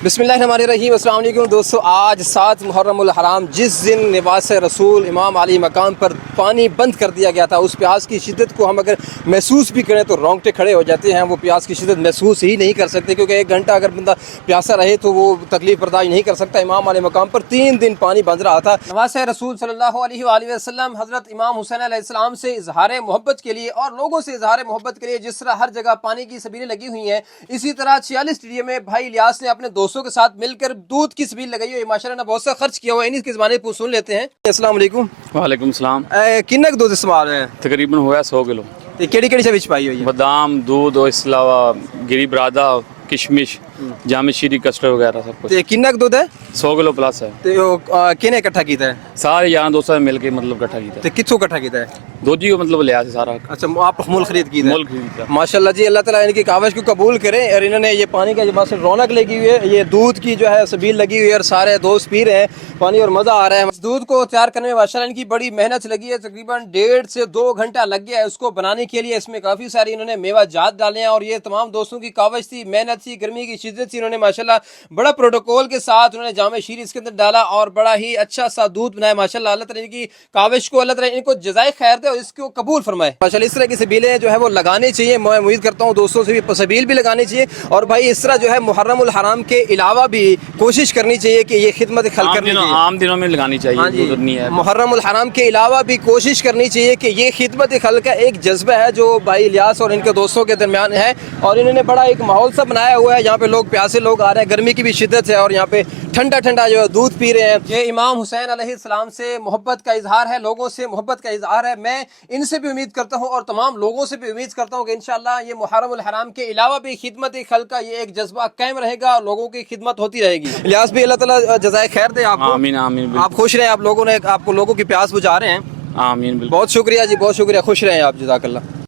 बिस्मिल्लाहिर्रहमानिर्रहीम। अस्सलाम वालेकुम दोस्तों, आज 7 मुहर्रम उल हराम, जिस दिन निवास रसूल इमाम अली मकाम पर पानी बंद कर दिया गया था, उस प्यास की शिद्दत को हम अगर महसूस भी करें तो रोंगटे खड़े हो जाते हैं। वो प्यास की शिद्दत महसूस ही नहीं कर सकते, क्योंकि 1 घंटा अगर बंदा प्यासा रहे तो वो तकलीफ बर्दाश्त नहीं कर सकता। इमाम अली मकाम पर 3 दिन पानी बंद रहा था। नवास रसूल सल्लल्लाहु अलैहि वसल्लम हज़रत इमाम हुसैन अलैहिस्सलाम से इजहार मोहब्बत के लिए और लोगों से इजहार मोहब्बत के लिए जिस तरह हर जगह पानी की सबीलें लगी हुई हैं, इसी तरह 46 स्टेडियम में भाई इलियास ने अपने दोस्तों के साथ मिलकर दूध की सबील लगाई हुई। माशाल्लाह ने बहुत सा खर्च किया हुआ है। इन्हीं के ज़माने पर सुन लेते हैं। अस्सलाम वालेकुम। वालेकुम सलाम। किन्ना दूध इस्तेमाल है? तकरीबन होया 100 किलो। केड़ी से पाई हुई है? बादाम, दूध और इस अलावा गिरी बरादा, किशमिश, जाम शीरी, कस्टर्ड वगैरह सब कुछ। किन्ना दूध है? 100 किलो प्लस है। किने इकट्ठा किया है? सारे यार दोस्तों ने मिलके मतलब इकट्ठा किया है। कित्थों इकट्ठा किया है? दोजी को मतलब लिया से सारा। अच्छा, आप मुल खरीद की? मुल खरीद। माशाल्लाह जी, अल्लाह ताला इनकी काविश को कबूल करें। और इन्होंने ये पानी का जब से रौनक लगी हुई है, ये दूध की जो है सबील लगी हुई है और सारे दोस्त पी रहे हैं पानी और मज़ा आ रहा है। इस दूध को तैयार करने में माशाल्लाह इनकी बड़ी मेहनत लगी है। तकरीबन 1.5 से 2 घंटा लग गया है उसको बनाने के लिए। इसमें काफ़ी सारी इन्होंने मेवा जात डाले हैं और ये तमाम दोस्तों की काविश थी, मेहनत थी, गर्मी की शिद्दत थी। इन्होंने माशाल्लाह बड़ा प्रोटोकॉल के साथ उन्होंने जामे शीर इसके अंदर डाला और बड़ा ही अच्छा सा दूध बनाया। माशाल्लाह अल्लाह ताला की काविश को, अल्लाह ताला इनको जज़ाए खैर दे और इसको कबूल फरमाए। माशाल्लाह इस तरह की सबीलें जो है वो लगानी चाहिए। मैं उम्मीद करता हूँ दोस्तों से भी सबील भी लगानी चाहिए। और भाई इस तरह जो है मुहर्रम उल हराम के अलावा भी कोशिश करनी चाहिए कि ये खिदमत खल्क करनी चाहिए। आम दिनों में लगानी चाहिए। हाँ जी, मुहर्रम उल हराम के अलावा भी कोशिश करनी चाहिए कि ये खिदमत खल्क का एक जज्बा है जो भाई इलियास और इनके दोस्तों के दरमियान है। और इन्होंने बड़ा एक माहौल सा बनाया हुआ है। यहाँ पे लोग प्यासे लोग आ रहे हैं, गर्मी की भी शिद्दत है और यहाँ पे ठंडा ठंडा जो है दूध पी रहे हैं। ये इमाम हुसैन अलैहिस्सलाम से मोहब्बत का इजहार है, लोगों से मोहब्बत का इजहार है। मैं इनसे भी उम्मीद करता हूँ और तमाम लोगों से भी उम्मीद करता हूँ कि इंशाअल्लाह ये मुहर्रम उल हराम के अलावा भी खिदमत खल्क का ये एक जज्बा कायम रहेगा और लोगों की खिदमत होती रहेगी। इलियास भी, अल्लाह ताला जज़ाए खैर दे आपको। आमीन आमीन। आप खुश रहें, आप लोगों ने आपको लोगों की प्यास बुझा रहे हैं। आमीन। बहुत शुक्रिया जी, बहुत शुक्रिया। खुश रहें आप, जज़ाकल्लाह।